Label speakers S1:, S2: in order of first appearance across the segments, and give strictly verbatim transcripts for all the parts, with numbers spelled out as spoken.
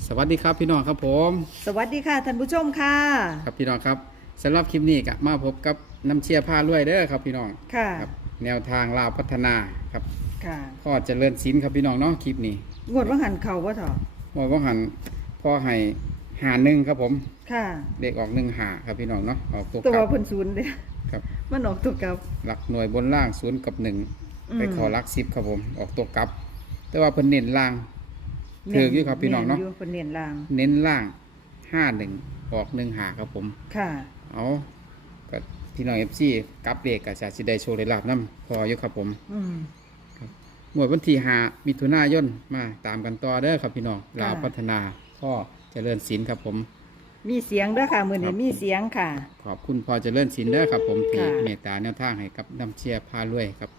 S1: สวัสดีครับพี่น้องครับผม
S2: สวัสดีค่ะท่านผู้ชมค่ะ
S1: ครับพี่น้องครับสำหรับคลิปนี้ก็มาพบกับน้ำเชียร์ผ้าลวยเด้อครับพี่น้อง
S2: ค่ะ
S1: ครับแนวทางลาวพัฒนาครับ
S2: ค่ะ
S1: พ่อเจริญศิลป์ครับพี่น้องเนาะคลิปนี้
S2: งวดว่าหันเข่าว่าเถอะ
S1: หมดว่าหันพ่อให้หาหนึ่งครับผม
S2: ค่ะ
S1: เด็กออกหนึ่งหาครับพี่น้องเนาะออกตัว
S2: ตัว
S1: กลับ
S2: เพิ่นศูนย์เด้
S1: ครับ
S2: มันออกตัวกับ
S1: หลักหน่วยบนล่างศูนย์กับหนึ่ง
S2: อืม
S1: ไปขอหลักสิบครับผมออกตัวกลับ แต่ว่าเพิ่นเน้นล่างถืออยู่ครับพี่น้องเนาะ
S2: แม่ยู่เพิ่นเน้นล่าง
S1: เน้นล่างห้าหนึ่งออกหนึ่งหาครับผม
S2: ค่ะ
S1: เอาก็พี่น้องเอฟซีกลับเด็กกับชาชิได้โชว์ได้รับน้ำพออยู่ครับผม
S2: อืม
S1: หมวดวันที่หามิถุนายนมาตามกันต่อเด้อครับพี่น้อง
S2: ค่ะ
S1: ลาวพัฒนาพ่อเจริญศิลป์ครับผม
S2: มีเสียงเด้อค่ะมื้อ
S1: ครั
S2: นี้
S1: บ
S2: มีเสียงค่ะ
S1: ขอบคุณพ่อเจริญศิลป์เด้อครับผมที่
S2: ค่ะ
S1: เมตตาแนวทางให้กับน้ำเชียร์พารวยครับ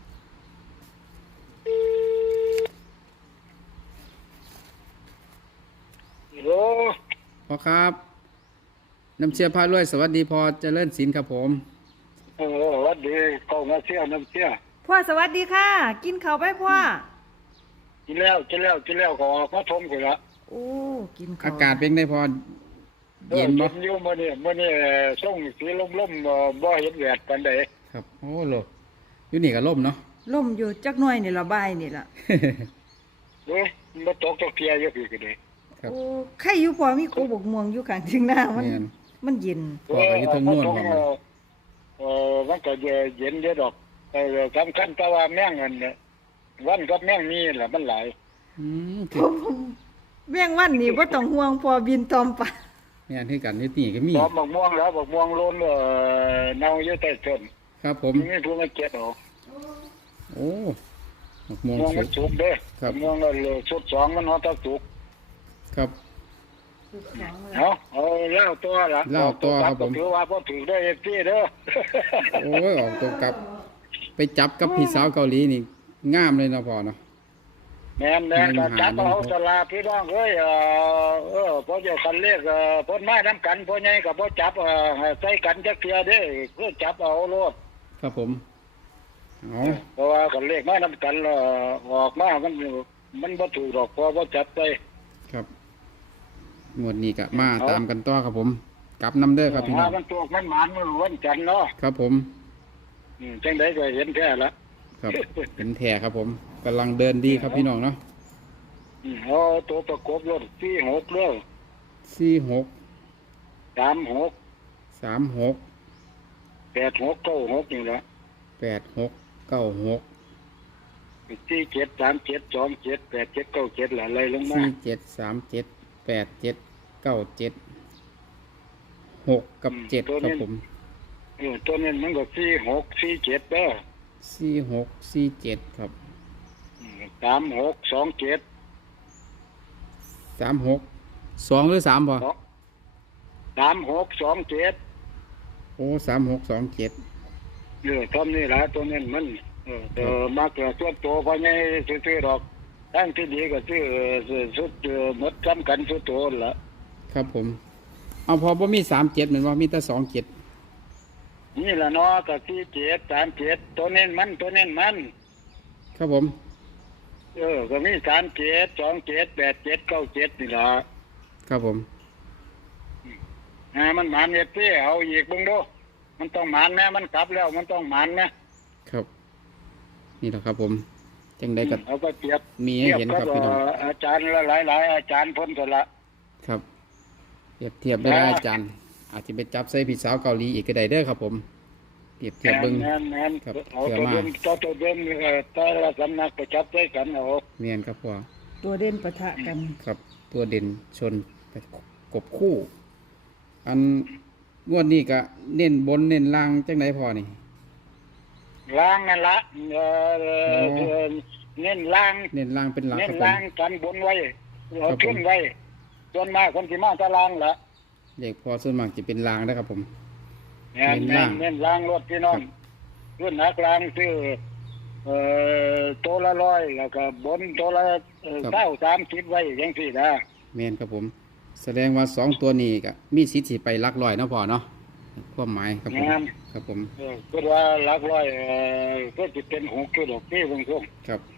S3: โอ้
S1: พ่อครับน้ำเชียร์พารวยสวัสดีพ่อเจริญศิลป์ครับผม
S3: เออวัดดีเข้ามาเสียน้ำเสีย
S2: พ่อสวัสดีค่ะ กินข้าวไปพ่อ
S3: กินแล้วกินแล้วกินแล้วก็ออกมาทมกันละ
S2: โอ้กินข้าว
S1: อากาศเป็นไงพอ
S3: เออ
S1: เย็นบ่
S3: อยู่มื้อนี้มื้อนี้ส่งสีลมๆเอ่อบ่เห็นแดดปานใด
S1: ครับโอ้โหอยู่นี่ก็ล่มเนาะ
S2: ล่มอยู่จักหน่อยนี่ละบ่ายนี่ล่ะ
S3: เด้มันบ่ตกตกเทียอยู่พี่ก็ได้
S1: ครับ
S2: โอ้ใครอยู่พอมีโกบกม่วงอยู่ข้างเทิงหน้ามัน
S1: แม่น
S2: มันเย็น
S1: พ่อก็อยู่เทั้งโน่น
S3: เอ
S1: พ่อ
S3: อ
S1: มัน
S3: เออมันก็เย็นเด้อดอกเออสำคัญแต่ว่าแม่งอันเนี่ยวันกับแม่งมีแหละมันหลาย
S1: อืมคือ
S2: แม่งวันนี้บ่ต้องห่วงพอบินตอมปะ
S1: แม่นคือกันที่นี่ก็มี
S3: พอบักม่วงแล้วบักม่วงโลนเอ่อเน่าอยู่ใต้ต้น
S1: ครับผม
S3: มีผู้มาเก็บเอา
S1: โอ้หกโมง
S3: ม่วง
S1: สุ
S3: มัน
S1: ด
S3: สุกเด้
S1: ครับ
S3: ม่วงแล้วสุดสองมันฮอดตะสุก
S1: ครับ
S3: เอาเอาเล่าตัวละ
S1: เล่าตัวครับผม
S3: ถือว่าพอถือได้เอฟซีเด้อ
S1: โอ้ยออกตัวกลับ ไปจับกับพี่สาวเกาหลีนี่งามเลยเนาะพ่อเนาะ
S3: แม่นแม่น
S1: หนึ่
S3: ก็
S1: งหา
S3: จับ
S1: หนึ่ง
S3: เอา
S1: หก
S3: สลาพี่น้องเอ้ยเออเออพอเจ้าคันเลขเออพ่นไม้น้ำกันพ่อใหญ่ก็บ่จับเออใส่กันจักเทื่อเด้เพื่อจับเอาโลด
S1: ครับผมเอา
S3: เพราะว่าคันเลขไม้น้ำกันแล้วออกมามันมันบ่ถูกดอกเพอบ่จับไป
S1: ครับงวดนี้ก็มาตามกันต่อครับผมกลับน้ำเด้อครับพี่น้
S3: หา
S1: อง
S3: มันตัวมันหมานมื้อวันจันทร์เนาะ
S1: ครับผม
S3: อืมจังไดก็เห็นแท้ละ
S1: ครับเป็นแท่ครับผมกำลังเดินดีครับพี่น้องเนาะ
S3: อืมเอาตัวประกบรถสี่หกเด้อ
S1: สี่หก
S3: สามหก
S1: สามหก
S3: แปดหกเก้าหกนี่แหละ
S1: แปดหกเก้าหก
S3: สี่เจ็ดสามเจ็ดสองเจ็ดแปดเจ็ดเก้าเจ็ดหลายอะไรลงมา
S1: สี่เจ็ดสามเจ็ดแปดเจ็ดเก้าเจ็ดหกกับเจ็ดครับผม
S3: เออตัวนี้มันก็สี่หกสี่เจ็ดเด้อ
S1: สี่หกสี่เจ็ดครับ
S3: อืมสามหกสองเจ็ด
S1: สามหกสองหรือสามพอ
S3: สามหกสองเจ็ด
S1: โอ้สามหกสองเจ็ด
S3: เออทำนี่แหละตัวนี้มันเออเออมากกว่าตัวโตพอใหญ่ซื้อๆดอกทั้งที่ดีก็ซื้อเออสุดเออหมดจำกันสุดโตนั่นละ
S1: ครับผม เอาพอบ่มีสามเจ็ดเหมือนว่ามีแต่สองเจ็ด
S3: นี่แหละเนาะก็สี่เจ็ดสามเจ็ดตัวเน้นมันตัวเน้นมัน
S1: ครับผม
S3: เออก็มีสามเจ็ดสองเจ็ดแปดเจ็ดเก้าเจ็ดนี่ละ
S1: ครับผม
S3: อ่ามันหมานเอฟซีเอาอีกเบิ่งดูมันต้องหมานแม่มันกลับแล้วมันต้องหมานแม่
S1: ครับ นี่แหละครับผมจังได้กับ
S3: เอาก็เทียบ
S1: มีให้เห็นครับ
S3: ที
S1: พี่
S3: ยบ
S1: น้อง
S3: กัอาจารย์ละหลายหลายๆอาจารย์พ้นกันละ
S1: ครับเปรียบเทียบได้อาจารย์ อาจจะไปจับใส่พี่สาวเกาหลีอีกก็ได้เด้อครับผมเปรียบเทียบเบิ้ง
S3: แม่นแม่น
S1: ครับ
S3: เอา
S1: เชื่อ
S3: ตัว
S1: มา
S3: เดิมตัวตัวเดิมเอ่อแต่ละสำนักไปจับด้วยกันเอา
S1: เมียนครับพ่อ
S2: ตัวเด่นปะทะกัน
S1: ครับ ตัวเด่นชนไปกบคู่ อันงวดนี้ก็เน้นบนเน้นล่างจังไหนพอนี่
S3: ล้างนั่นละเอ่อเอ่อเน้นล้าง
S1: เน้นล่างเป็นหลัก
S3: เน้
S1: คน รับผม
S3: ล้างกันบนไว้
S1: ครั
S3: เอา
S1: บผม
S3: ขึ้นไว้ส่วนมากคนที่มาจะล้างละ
S1: เด็กพอส่วนมากจะเป็นล่างนะครับผม
S3: แม่น
S1: เน้น
S3: แม่
S1: ล้าง
S3: นเน้นล้างรถพี่น้องขึ้นนักล้างซื้อเอ่อตัวละร้อยแล้วก็บนตัวละเอ่อเก้าสามสิบไว้อย่างที่นะ
S1: เมียนครับผม แสดงว่าสองตัวนี้ก็มีสิทธิ์สิไปหลักลอยเนาะพอเนาะความหมายครับผม
S3: งาม
S1: ครับผม
S3: เออคือว่าหลักร้อยเอ่อก็จะเป็นหกคือดอกที่บางช่วง
S1: ครับ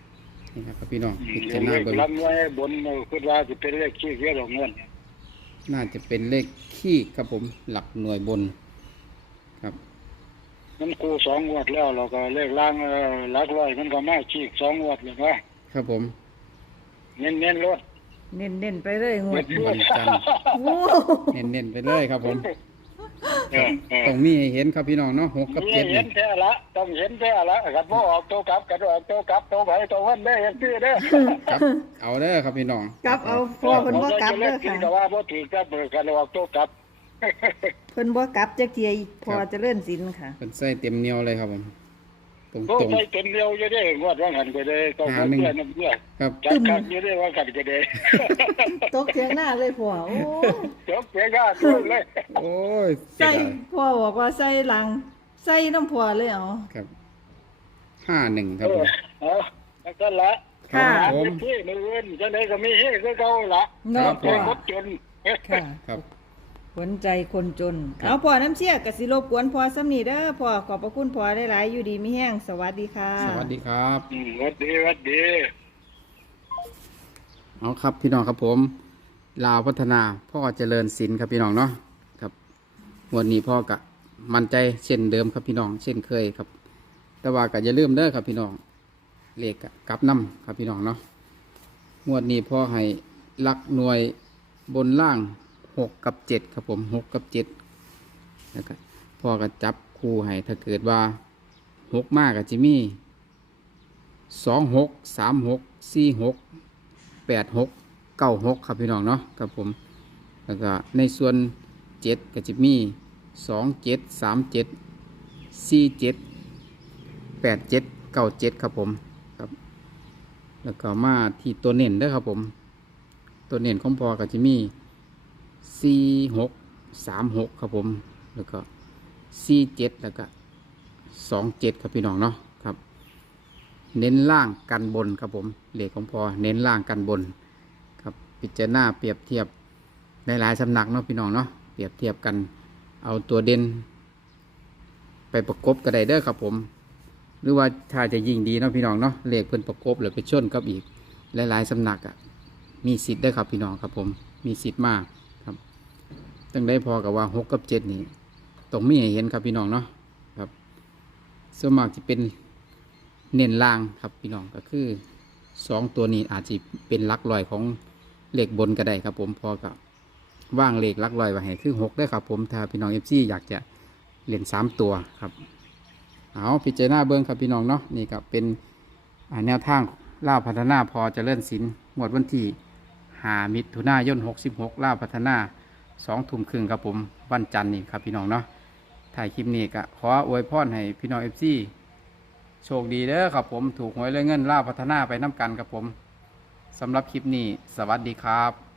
S1: นี่นะครับพี่น้องพิ
S3: เล
S1: จารณา
S3: ข
S1: เบิ่ง
S3: ลำไว้บนคือว่าจะเป็นเลขขี้เกียจของเงิน
S1: น่าจะเป็นเลขขี้ครับผมหลักหน่วยบนครับ
S3: มันคูสองงวดแล้วเราก็เลขล่างเอ่อหลักร้อยมันก็มาขี้สองงวดเลยนะครับ
S1: ผม
S3: เน้นเน้นๆรถ
S2: เน้นๆไปเลยงวด
S1: วันจันทร์
S2: โอ้
S1: เน้นๆไปเลยครับผม
S3: เออเออ
S1: ต้องมีให้เห็นครับพี่น้องเนาะหกกับ
S3: นี่
S1: เจ็ด
S3: เห็
S1: นี่
S3: นแท้ละต้องเห็นแท้ละกันบ่ออกตัวกลับกันออกตัวกลับตัวไปตัววันได้อยังที่เด้อ
S1: ครับเอาเด้อครับพี่น้อง
S2: กลับเอาพอเพิ่นบ่กลับเด้อค่ะ
S3: แต่ว่าบ่ถือก็เบิกกันออกตัวกลับ
S2: เพิ่นบ่กลับจักเทียพอเจริญศิลป์ค่ะ
S1: เป็นไส้เต็มเหนียวเลยครับผมตรง
S3: โอ้
S1: ตรง
S3: ไปเต็มเดียวอยู่ได้งวดว่าหันก็ได้ก็
S1: หา
S3: มา
S1: หนึ่ง
S3: เพื่อนเพื่อน
S1: ครับ
S3: จัดคักอยู่ได้ว่ากันก็ได้
S2: ตกเถียงหน้าเลยพ่อโอ้
S3: จบเพียงก็ดูเลย
S1: โอ้ยเสี
S2: ใส่
S1: ยดาย
S2: พ่อบอกว่าใส่หลัง ใส่น้ำพ่อเลยเอา
S1: ครับห้าหนึ่งค
S3: เอ
S1: รับผ
S3: อ
S1: ม
S3: เอาแล้วก็ละ
S2: ค่ะ
S1: ผม
S3: ที่มือเว้นจังไดก็มีเฮ้คือเก่าละ
S2: เนาะ
S3: ค
S2: พ่อ
S3: นจน
S2: ค่ะ
S1: ครับ
S2: ขวัญใจคนจน
S1: ครับ
S2: เอาพ่อน้ำเชี่ยกสิรบกวนพ่อซ้ำนี่เด้อพ่อขอบพระคุณพ่อได้หลายๆอยู่ดีมีแห้งสวัสดีค่ะ
S1: สวัสดีครับ
S3: อืมหวัดดีหวัดดี
S1: เอาครับพี่น้องครับผมลาวพัฒนาพ่อเจริญศิลป์ครับพี่น้องเนาะครับวันนี้พ่อกะมั่นใจเช่นเดิมครับพี่น้องเช่นเคยครับ แต่ว่าก็อย่าลืมเด้อครับพี่น้องเลขกะกลับน้ำครับพี่น้องเนาะงวดนี้พ่อให้หลักหน่วยบนล่างหกกับเจ็ดครับผมหกกับเจ็ดแล้วก็พ่อก็จับคู่ให้ถ้าเกิดว่าหกมากกับจิมี่สองหกสามหกสี่หกแปดหกเก้าหกครับพี่น้องเนาะครับผมแล้วก็ในส่วนเจ็ดกับจิมี่สองเจ็ดสามเจ็ดสี่เจ็ดแปดเจ็ดเก้าเจ็ดครับผมครับ แล้วก็มาที่ตัวเน้นเด้อครับผม ตัวเน้นของพอกับจิมี่สี่หกสามหกครับผม แล้วก็สี่เจ็ดแล้วก็สองเจ็ดครับพี่น้องเนาะครับ เน้นล่างกันบนครับผมเลขของพอเน้นล่างกันบนครับพิจารณาเปรียบเทียบในหลายสำนักเนาะพี่น้องเนาะเปรียบเทียบกันเอาตัวเด่นไปประกบก็ได้เด้อครับผม หรือว่าถ้าจะยิ่งดีเนาะพี่น้องเนาะเลขเพิ่นประกบหรือไปชนกับอีกหลายๆสำนักอ่ะมีสิทธิ์ได้อครับพี่น้องครับผมมีสิทธิ์มากครับตั้งได้พอกับว่าหกกับเจ็ดนี่ตรงมีให้เห็นครับพี่น้องเนาะครับส่วนมากจะเป็นเน้นล่างครับพี่น้องก็คือสองตัวนี้อาจจะเป็นหลักลอยของเลขบนก็ได้ครับผมพอกับว่างเลขหลักลอยไว้ให้คือหกได้อครับผมถ้าพี่น้องเอฟซีอยากจะเล่นสามตัวครับเอาพิจารณาเบิ้งครับพี่น้องเนาะนี่ก็เป็นอ่าแนวทางล่าวพัฒนาพอเจริญศิลป์หมวดวันที่หามิถุนายนหกสิบหกล่าวพัฒนาสองทุ่มครึ่งครับผมวันจันทร์นี่ครับพี่น้องเนาะถ่ายคลิปนี้ก็ขออวยพรให้พี่น้องเอฟซีโชคดีเด้อครับผมถูกหวยเลยเงินล่าวพัฒนาไปน้ำกันครับผมสำหรับคลิปนี้สวัสดีครับ